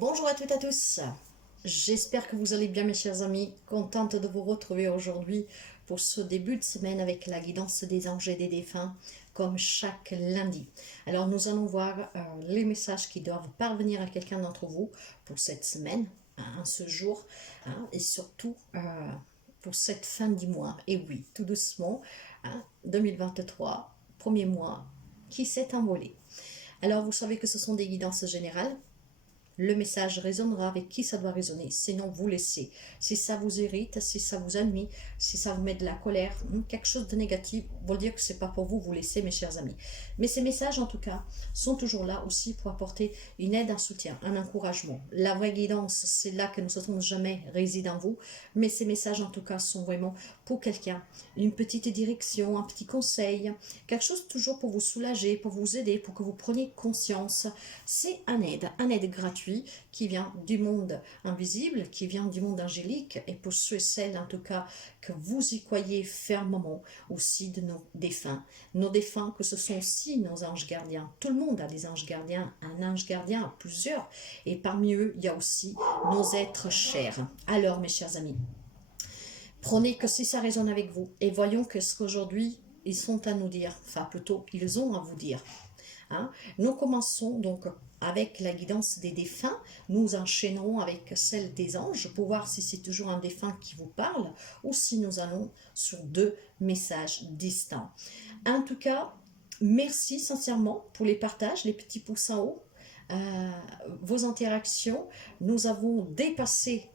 Bonjour à toutes et à tous, j'espère que vous allez bien mes chers amis, contente de vous retrouver aujourd'hui pour ce début de semaine avec la guidance des anges et des défunts comme chaque lundi. Alors nous allons voir les messages qui doivent parvenir à quelqu'un d'entre vous pour cette semaine, ce jour, et surtout pour cette fin du mois. Et oui, tout doucement, 2023, premier mois qui s'est envolé. Alors vous savez que ce sont des guidances générales. Le message résonnera avec qui ça doit résonner. Sinon, vous laissez. Si ça vous irrite, si ça vous ennuie, si ça vous met de la colère, quelque chose de négatif, vous le dire que c'est pas pour vous, vous laissez, mes chers amis. Mais ces messages, en tout cas, sont toujours là aussi pour apporter une aide, un soutien, un encouragement. La vraie guidance, c'est là que nous souhaitons jamais réside en vous. Mais ces messages, en tout cas, sont vraiment pour quelqu'un. Une petite direction, un petit conseil, quelque chose toujours pour vous soulager, pour vous aider, pour que vous preniez conscience. C'est un aide gratuite qui vient du monde invisible, qui vient du monde angélique, et pour ceux et celles en tout cas que vous y croyez fermement, aussi de nos défunts. Nos défunts, que ce sont aussi nos anges gardiens. Tout le monde a des anges gardiens, un ange gardien a plusieurs, et parmi eux, il y a aussi nos êtres chers. Alors, mes chers amis, prenez que si ça résonne avec vous, et voyons que ce qu'aujourd'hui ils sont à nous dire, enfin plutôt, ils ont à vous dire. Nous commençons donc avec la guidance des défunts. Nous enchaînerons avec celle des anges pour voir si c'est toujours un défunt qui vous parle ou si nous allons sur deux messages distants. En tout cas, merci sincèrement pour les partages, les petits pouces en haut, vos interactions. Nous avons dépassé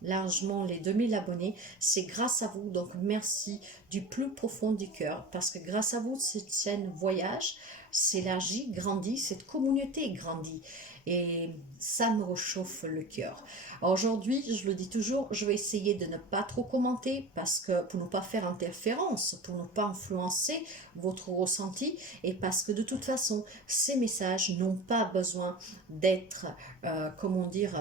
largement les 2000 abonnés, c'est grâce à vous, donc merci du plus profond du cœur, parce que grâce à vous, cette chaîne voyage, s'élargit, grandit, cette communauté grandit, et ça me réchauffe le cœur. Aujourd'hui, je le dis toujours, je vais essayer de ne pas trop commenter, parce que pour ne pas faire interférence, pour ne pas influencer votre ressenti, et parce que de toute façon, ces messages n'ont pas besoin d'être, comment dire,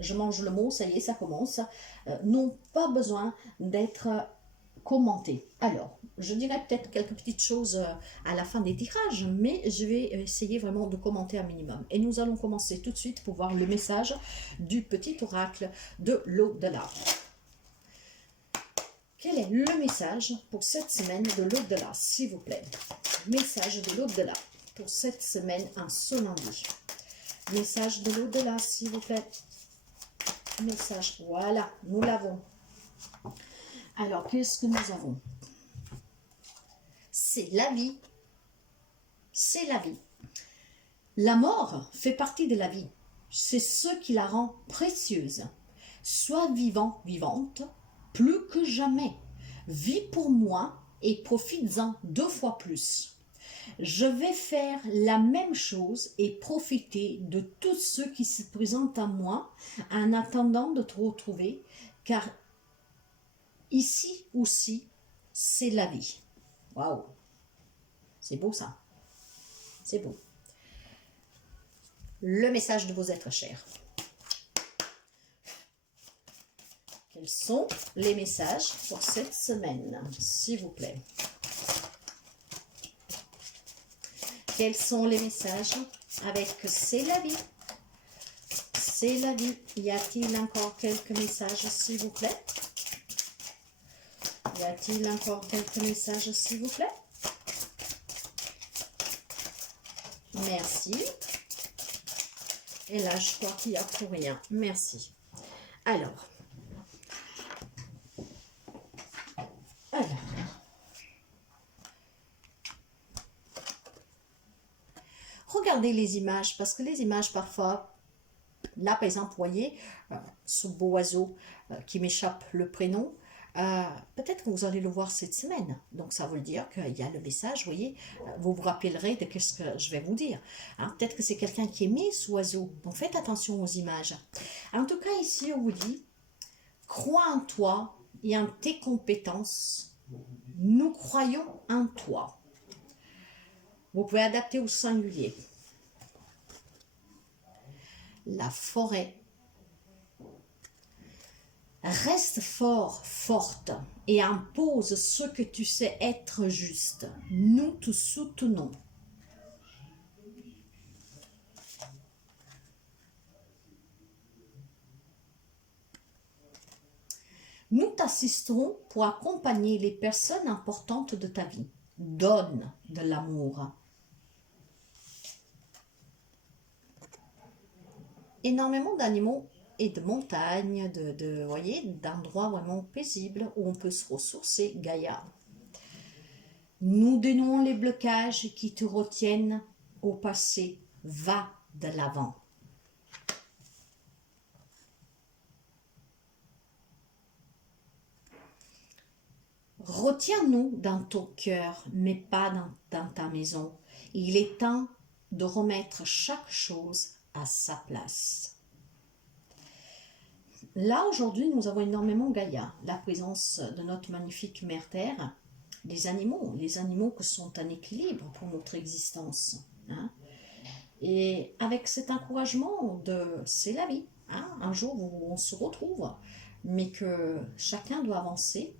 je mange le mot, ça y est, ça commence, n'ont pas besoin d'être commentés. Alors, je dirais peut-être quelques petites choses à la fin des tirages, mais je vais essayer vraiment de commenter un minimum. Et nous allons commencer tout de suite pour voir le message du petit oracle de l'au-delà. Quel est le message pour cette semaine de l'au-delà, s'il vous plaît? Message de l'au-delà pour cette semaine en ce lundi. Message de l'au-delà, s'il vous plaît. Message, voilà, nous l'avons. Alors, qu'est-ce que nous avons? C'est la vie. C'est la vie. La mort fait partie de la vie. C'est ce qui la rend précieuse. Sois vivant, vivante, plus que jamais. Vis pour moi et profites-en 2 fois plus. Je vais faire la même chose et profiter de tous ceux qui se présentent à moi en attendant de te retrouver, car ici aussi, c'est la vie. Waouh! C'est beau ça. C'est beau. Le message de vos êtres chers. Quels sont les messages pour cette semaine, s'il vous plaît? Quels sont les messages avec c'est la vie? C'est la vie. Y a-t-il encore quelques messages, s'il vous plaît? Y a-t-il encore quelques messages, s'il vous plaît? Merci. Et là, je crois qu'il n'y a plus rien. Merci. Alors. Regardez les images, parce que les images, parfois, là, par exemple, vous voyez, ce beau oiseau qui m'échappe le prénom, peut-être que vous allez le voir cette semaine. Donc, ça veut dire qu'il y a le message, vous voyez, vous vous rappellerez de ce que je vais vous dire. Peut-être que c'est quelqu'un qui aimait ce oiseau. Donc, faites attention aux images. En tout cas, ici, on vous dit, crois en toi et en tes compétences. Nous croyons en toi. Vous pouvez adapter au singulier. La forêt. Reste fort, forte, et impose ce que tu sais être juste. Nous te soutenons. Nous t'assisterons pour accompagner les personnes importantes de ta vie. Donne de l'amour. Énormément d'animaux et de montagnes, voyez, d'endroits vraiment paisibles où on peut se ressourcer, Gaïa. Nous dénouons les blocages qui te retiennent au passé. Va de l'avant. Retiens-nous dans ton cœur, mais pas dans ta maison. Il est temps de remettre chaque chose à sa place. Là, aujourd'hui, nous avons énormément Gaïa, la présence de notre magnifique Mère Terre, les animaux qui sont en équilibre pour notre existence. Hein. Et avec cet encouragement de c'est la vie, hein, un jour où on se retrouve, mais que chacun doit avancer,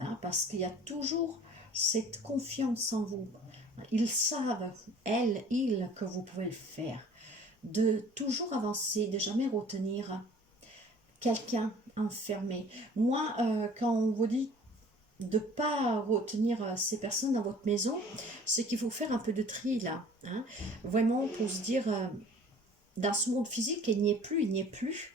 hein, parce qu'il y a toujours cette confiance en vous. Ils savent, elles, ils, que vous pouvez le faire. De toujours avancer, de jamais retenir quelqu'un enfermé. Moi, quand on vous dit de ne pas retenir ces personnes dans votre maison, c'est qu'il faut faire un peu de tri là. Hein, vraiment pour se dire, dans ce monde physique, il n'y est plus.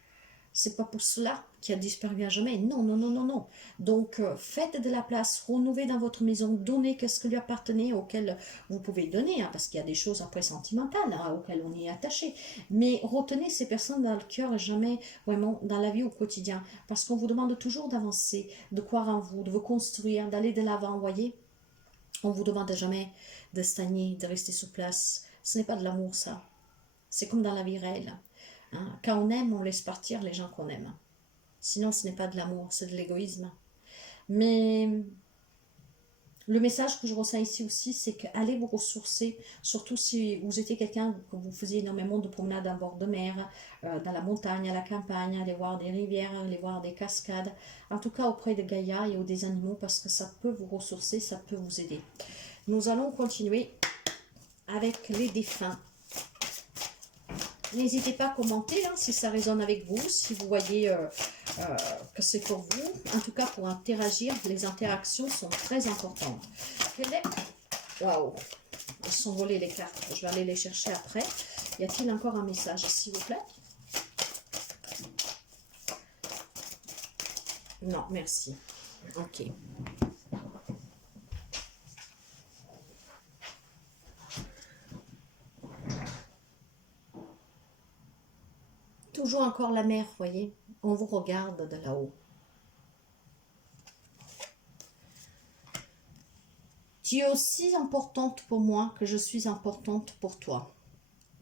C'est pas pour cela qu'il a disparu à jamais. Non, non, non, non, non. Donc, faites de la place, renouvelez dans votre maison, donnez ce que lui appartenait, auquel vous pouvez donner, hein, parce qu'il y a des choses après sentimentales, hein, auxquelles on est attaché. Mais retenez ces personnes dans le cœur et jamais vraiment dans la vie au quotidien, parce qu'on vous demande toujours d'avancer, de croire en vous, de vous construire, d'aller de l'avant, voyez. On vous demande jamais de stagner, de rester sur place. Ce n'est pas de l'amour, ça. C'est comme dans la vie réelle. Hein, quand on aime, on laisse partir les gens qu'on aime. Sinon, ce n'est pas de l'amour, c'est de l'égoïsme. Mais le message que je ressens ici aussi, c'est qu'allez vous ressourcer, surtout si vous étiez quelqu'un que vous faisiez énormément de promenades à bord de mer, dans la montagne, à la campagne, aller voir des rivières, aller voir des cascades, en tout cas auprès de Gaïa et des animaux, parce que ça peut vous ressourcer, ça peut vous aider. Nous allons continuer avec les défunts. N'hésitez pas à commenter hein, si ça résonne avec vous, si vous voyez que c'est pour vous. En tout cas, pour interagir, les interactions sont très importantes. Waouh, ils sont volés les cartes. Je vais aller les chercher après. Y a-t-il encore un message, s'il vous plaît? Non, merci. Ok. Toujours encore la mer, voyez. On vous regarde de là-haut. Tu es aussi importante pour moi que je suis importante pour toi.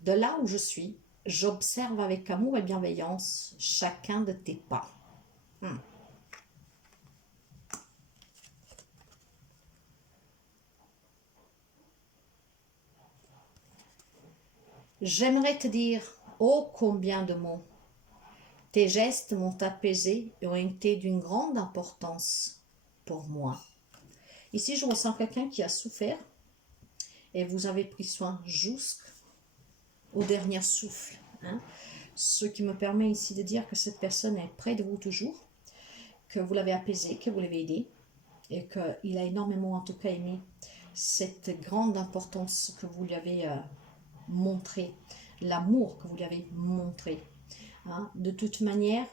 De là où je suis, j'observe avec amour et bienveillance chacun de tes pas. J'aimerais te dire, oh combien de mots. Tes gestes m'ont apaisé et ont été d'une grande importance pour moi. Ici, je ressens quelqu'un qui a souffert et vous avez pris soin jusqu'au dernier souffle. Hein. Ce qui me permet ici de dire que cette personne est près de vous toujours, que vous l'avez apaisé, que vous l'avez aidé et qu'il a énormément en tout cas aimé cette grande importance que vous lui avez montré, l'amour que vous lui avez montré. Hein. De toute manière,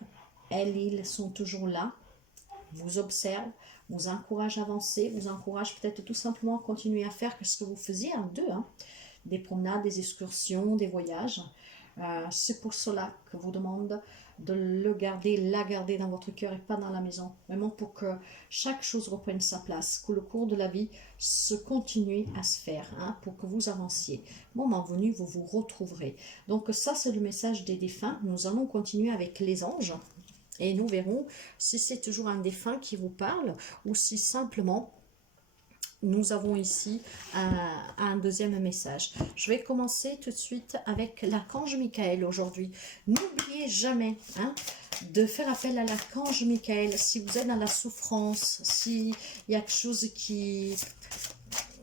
ils sont toujours là, vous observent, vous encouragent à avancer, vous encouragent peut-être tout simplement à continuer à faire ce que vous faisiez en deux, hein. Des promenades, des excursions, des voyages. C'est pour cela que vous demande de la garder dans votre cœur et pas dans la maison. Vraiment pour que chaque chose reprenne sa place, que le cours de la vie se continue à se faire, hein, pour que vous avanciez. Moment venu, vous vous retrouverez. Donc ça, c'est le message des défunts. Nous allons continuer avec les anges. Et nous verrons si c'est toujours un défunt qui vous parle ou si simplement nous avons ici un deuxième message. Je vais commencer tout de suite avec l'archange Michael aujourd'hui. N'oubliez jamais hein, de faire appel à l'archange Michael si vous êtes dans la souffrance, s'il y a quelque chose qui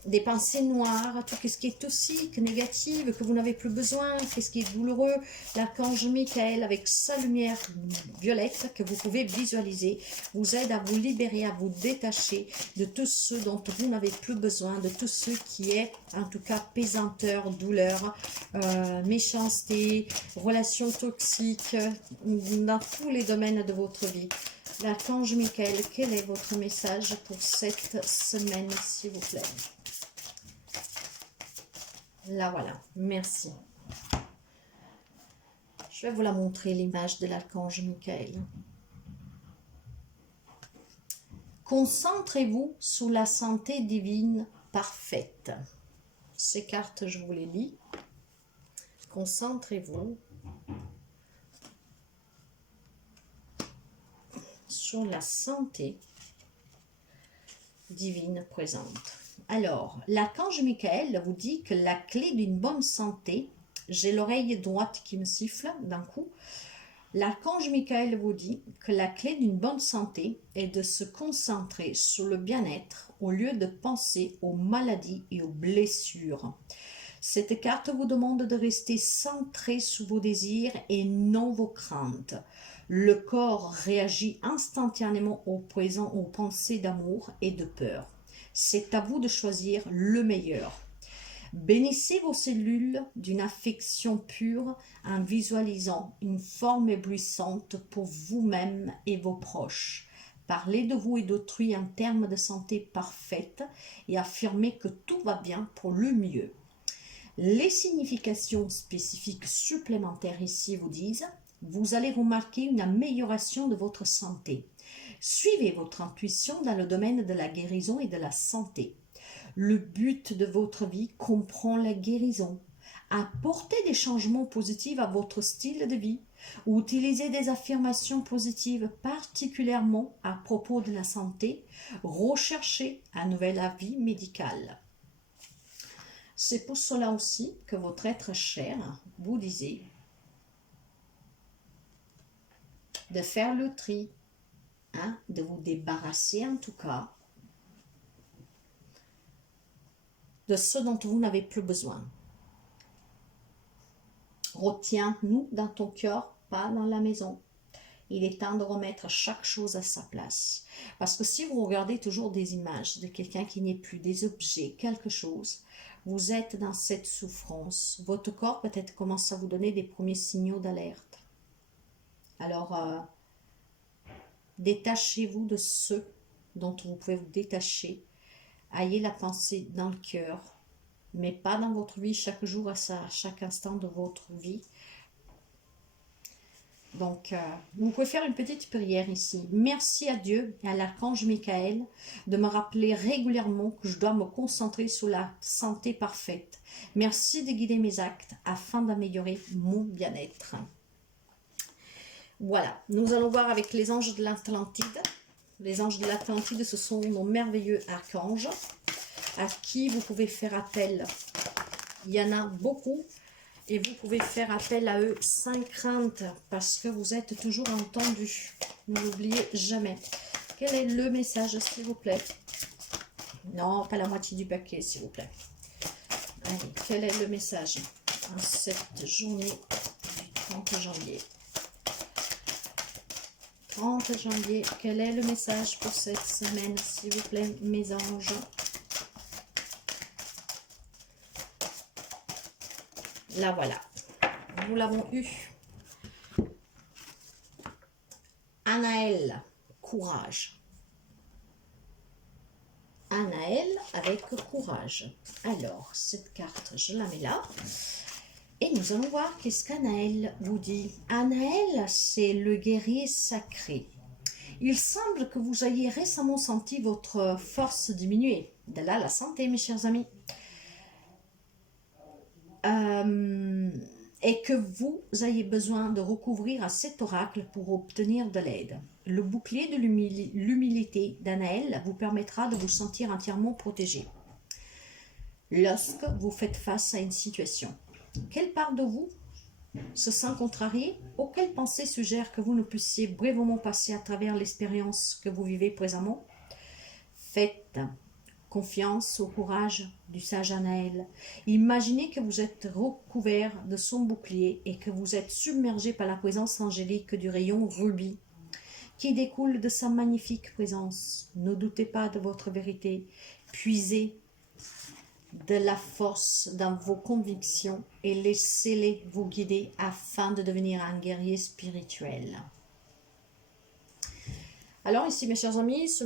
des pensées noires, tout ce qui est toxique, négative, que vous n'avez plus besoin, qu'est-ce qui est douloureux. L'archange Michael, avec sa lumière violette que vous pouvez visualiser, vous aide à vous libérer, à vous détacher de tout ce dont vous n'avez plus besoin, de tout ce qui est, en tout cas, pesanteur, douleur, méchanceté, relations toxiques, dans tous les domaines de votre vie. L'archange Michael, quel est votre message pour cette semaine, s'il vous plaît? Là, voilà. Merci. Je vais vous la montrer, l'image de l'archange Michael. Concentrez-vous sur la santé divine parfaite. Ces cartes, je vous les lis. Concentrez-vous sur la santé divine présente. Alors, l'archange Michael vous dit que la clé d'une bonne santé, j'ai l'oreille droite qui me siffle d'un coup, l'archange Michael vous dit que la clé d'une bonne santé est de se concentrer sur le bien-être au lieu de penser aux maladies et aux blessures. Cette carte vous demande de rester centré sur vos désirs et non vos craintes. Le corps réagit instantanément au présent aux pensées d'amour et de peur. C'est à vous de choisir le meilleur. Bénissez vos cellules d'une affection pure en visualisant une forme éblouissante pour vous-même et vos proches. Parlez de vous et d'autrui en termes de santé parfaite et affirmez que tout va bien pour le mieux. Les significations spécifiques supplémentaires ici vous disent: vous allez remarquer une amélioration de votre santé. Suivez votre intuition dans le domaine de la guérison et de la santé. Le but de votre vie comprend la guérison. Apportez des changements positifs à votre style de vie ou utilisez des affirmations positives, particulièrement à propos de la santé. Recherchez un nouvel avis médical. C'est pour cela aussi que votre être cher vous disait de faire le tri, de vous débarrasser en tout cas de ce dont vous n'avez plus besoin. Retiens-nous dans ton cœur, pas dans la maison. Il est temps de remettre chaque chose à sa place. Parce que si vous regardez toujours des images de quelqu'un qui n'est plus, des objets, quelque chose, vous êtes dans cette souffrance. Votre corps peut-être commence à vous donner des premiers signaux d'alerte. Alors, détachez-vous de ceux dont vous pouvez vous détacher. Ayez la pensée dans le cœur, mais pas dans votre vie chaque jour, à chaque instant de votre vie. Donc, vous pouvez faire une petite prière ici. Merci à Dieu et à l'archange Michael de me rappeler régulièrement que je dois me concentrer sur la santé parfaite. Merci de guider mes actes afin d'améliorer mon bien-être. Voilà, nous allons voir avec les anges de l'Atlantide. Les anges de l'Atlantide, ce sont nos merveilleux archanges à qui vous pouvez faire appel. Il y en a beaucoup. Et vous pouvez faire appel à eux sans crainte parce que vous êtes toujours entendus. N'oubliez jamais. Quel est le message, s'il vous plaît? Non, pas la moitié du paquet, s'il vous plaît. Allez, quel est le message en cette journée du 30 janvier? 30 janvier, quel est le message pour cette semaine, s'il vous plaît, mes anges? Là, voilà. Nous l'avons eu. Anaël, courage. Anaël avec courage. Alors, cette carte, je la mets là. Et nous allons voir qu'est-ce qu'Anaël vous dit. Anaël, c'est le guerrier sacré. Il semble que vous ayez récemment senti votre force diminuer. De là, la santé, mes chers amis. Et que vous ayez besoin de recourir à cet oracle pour obtenir de l'aide. Le bouclier de l'humilité d'Anaël vous permettra de vous sentir entièrement protégé lorsque vous faites face à une situation. Quelle part de vous se sent contrariée? Auquel pensée suggère que vous ne puissiez brièvement passer à travers l'expérience que vous vivez présentement? Faites confiance au courage du sage Anaël. Imaginez que vous êtes recouvert de son bouclier et que vous êtes submergé par la présence angélique du rayon rubis qui découle de sa magnifique présence. Ne doutez pas de votre vérité, puisez de la force dans vos convictions et laissez-les vous guider afin de devenir un guerrier spirituel. Alors ici, mes chers amis, le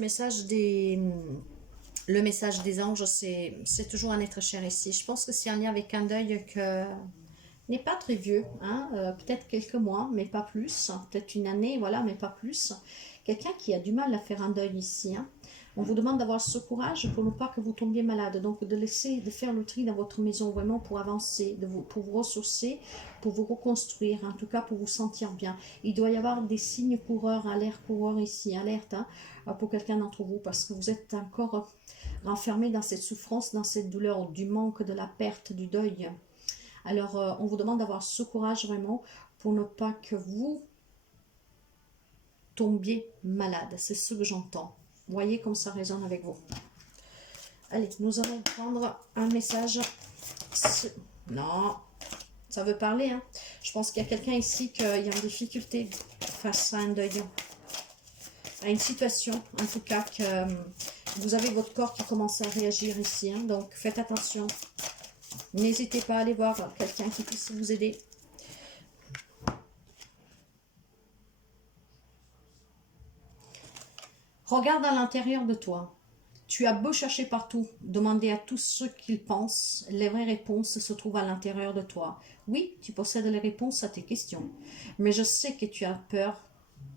message des anges, c'est toujours un être cher ici. Je pense que c'est un lien avec un deuil que n'est pas très vieux, hein, peut-être quelques mois, mais pas plus, peut-être une année, voilà, mais pas plus. Quelqu'un qui a du mal à faire un deuil ici, hein. On vous demande d'avoir ce courage pour ne pas que vous tombiez malade, donc de faire le tri dans votre maison vraiment pour avancer, pour vous ressourcer, pour vous reconstruire, en tout cas pour vous sentir bien. Il doit y avoir des signes coureurs, alerte coureur ici, alerte, hein, pour quelqu'un d'entre vous, parce que vous êtes encore renfermé dans cette souffrance, dans cette douleur, du manque, de la perte, du deuil. Alors, on vous demande d'avoir ce courage vraiment pour ne pas que vous tombiez malade. C'est ce que j'entends. Voyez comme ça résonne avec vous. Allez, nous allons prendre un message. Non, ça veut parler, hein. Je pense qu'il y a quelqu'un ici qui est en difficulté face à un deuil. À une situation, en tout cas, que vous avez votre corps qui commence à réagir ici, hein. Donc, faites attention. N'hésitez pas à aller voir quelqu'un qui puisse vous aider. Regarde à l'intérieur de toi. Tu as beau chercher partout, demander à tous ceux qu'ils pensent, les vraies réponses se trouvent à l'intérieur de toi. Oui, tu possèdes les réponses à tes questions, mais je sais que tu as peur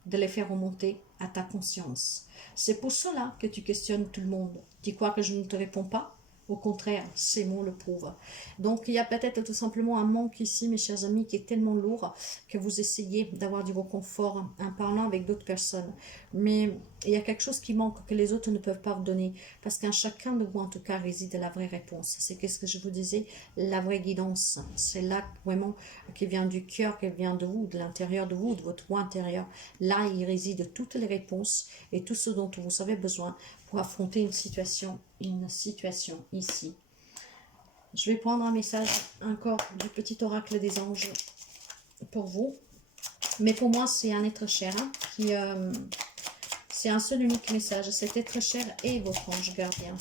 de les faire remonter à ta conscience. C'est pour cela que tu questionnes tout le monde. Tu crois que je ne te réponds pas? Au contraire, ces mots le prouvent. Donc, il y a peut-être tout simplement un manque ici, mes chers amis, qui est tellement lourd que vous essayez d'avoir du réconfort en parlant avec d'autres personnes. Mais il y a quelque chose qui manque que les autres ne peuvent pas vous donner. Parce qu'en chacun de vous, en tout cas, réside la vraie réponse. C'est qu'est-ce que je vous disais? La vraie guidance. C'est là vraiment qui vient du cœur, qui vient de vous, de l'intérieur de vous, de votre moi intérieur. Là, il réside toutes les réponses et tout ce dont vous avez besoin pour affronter une situation ici. Je vais prendre un message encore du petit oracle des anges pour vous. Mais pour moi, c'est un être cher, hein, c'est un seul unique message. Cet être cher est votre ange gardien.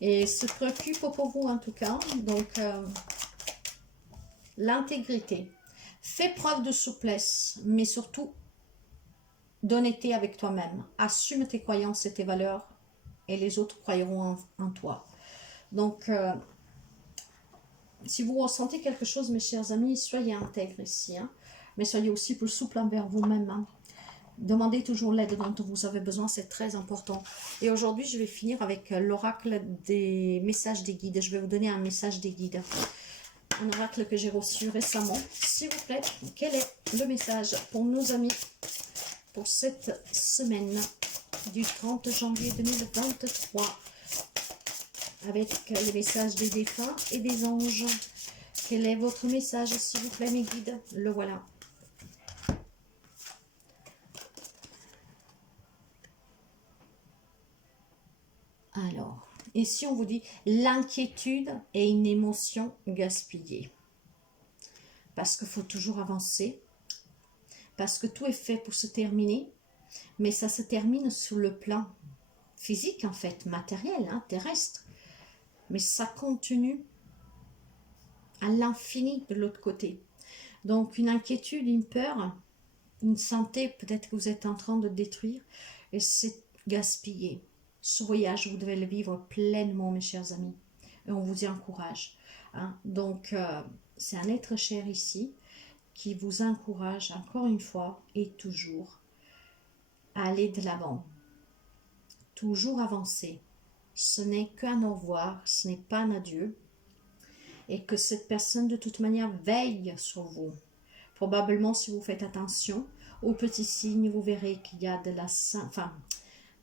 Et se préoccupe pour vous en tout cas. Donc, l'intégrité. Fais preuve de souplesse, mais surtout d'honnêteté avec toi-même. Assume tes croyances et tes valeurs et les autres croiront en toi. Donc, si vous ressentez quelque chose, mes chers amis, soyez intègres ici, hein, mais soyez aussi plus souple envers vous-même. Hein. Demandez toujours l'aide dont vous avez besoin, c'est très important. Et aujourd'hui, je vais finir avec l'oracle des messages des guides. Je vais vous donner un message des guides. Un oracle que j'ai reçu récemment. S'il vous plaît, quel est le message pour nos amis pour cette semaine du 30 janvier 2023 avec les messages des défunts et des anges? Quel est votre message, s'il vous plaît, mes guides? Le voilà. Alors, ici on vous dit l'inquiétude est une émotion gaspillée. Parce qu'il faut toujours avancer. Parce que tout est fait pour se terminer. Mais ça se termine sur le plan physique, en fait, matériel, hein, terrestre. Mais ça continue à l'infini de l'autre côté. Donc, une inquiétude, une peur, une santé, peut-être que vous êtes en train de détruire. Et c'est gaspillé. Ce voyage, vous devez le vivre pleinement, mes chers amis. Et on vous y encourage. Hein. Donc, c'est un être cher ici qui vous encourage encore une fois et toujours à aller de l'avant. Toujours avancer. Ce n'est qu'un au revoir, ce n'est pas un adieu. Et que cette personne, de toute manière, veille sur vous. Probablement, si vous faites attention aux petits signes, vous verrez qu'il y a de la... Enfin,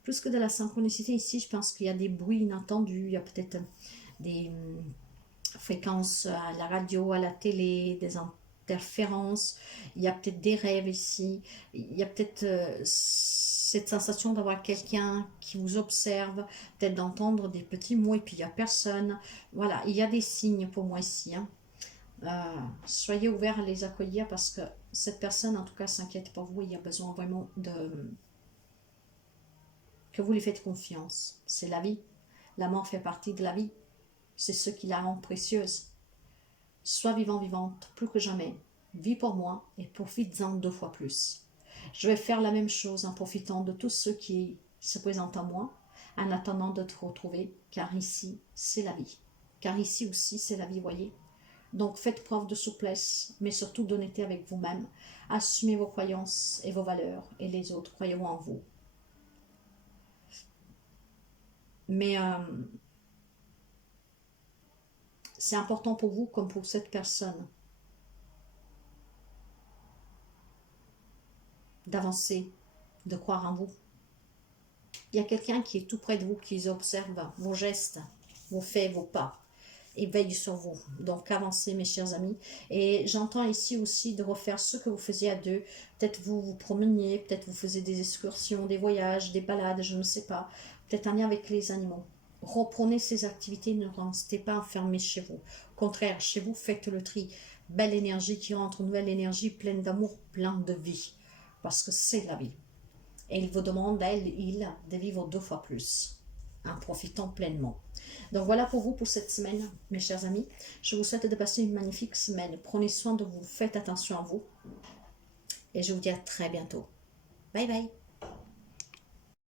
plus que de la synchronicité ici, je pense qu'il y a des bruits inattendus, il y a peut-être des fréquences à la radio, à la télé, des interférences, il y a peut-être des rêves ici, il y a peut-être cette sensation d'avoir quelqu'un qui vous observe, peut-être d'entendre des petits mots et puis il n'y a personne. Voilà, il y a des signes pour moi ici, hein. Soyez ouverts à les accueillir parce que cette personne, en tout cas, s'inquiète pour vous. Il y a besoin vraiment que vous lui faites confiance. C'est la vie. La mort fait partie de la vie. C'est ce qui la rend précieuse. Sois vivant, vivante, plus que jamais. Vis pour moi et profite-en 2 fois plus. Je vais faire la même chose en profitant de tout ce qui se présente à moi, en attendant de te retrouver, car ici, c'est la vie. Car ici aussi, c'est la vie, voyez. Donc faites preuve de souplesse, mais surtout d'honnêteté avec vous-même. Assumez vos croyances et vos valeurs, et les autres, croyez en vous. Mais c'est important pour vous comme pour cette personne d'avancer, de croire en vous. Il y a quelqu'un qui est tout près de vous, qui observe vos gestes, vos faits, vos pas, et veille sur vous. Donc avancez mes chers amis. Et j'entends ici aussi de refaire ce que vous faisiez à deux. Peut-être vous vous promeniez, peut-être vous faisiez des excursions, des voyages, des balades, je ne sais pas. Peut-être en lien avec les animaux. Reprenez ces activités, ne restez pas enfermés chez vous. Au contraire, chez vous, faites le tri. Belle énergie qui rentre, nouvelle énergie pleine d'amour, pleine de vie. Parce que c'est la vie. Et il vous demande, il, de vivre 2 fois plus, en profitant pleinement. Donc voilà pour vous pour cette semaine, mes chers amis. Je vous souhaite de passer une magnifique semaine. Prenez soin de vous, faites attention à vous. Et je vous dis à très bientôt. Bye bye.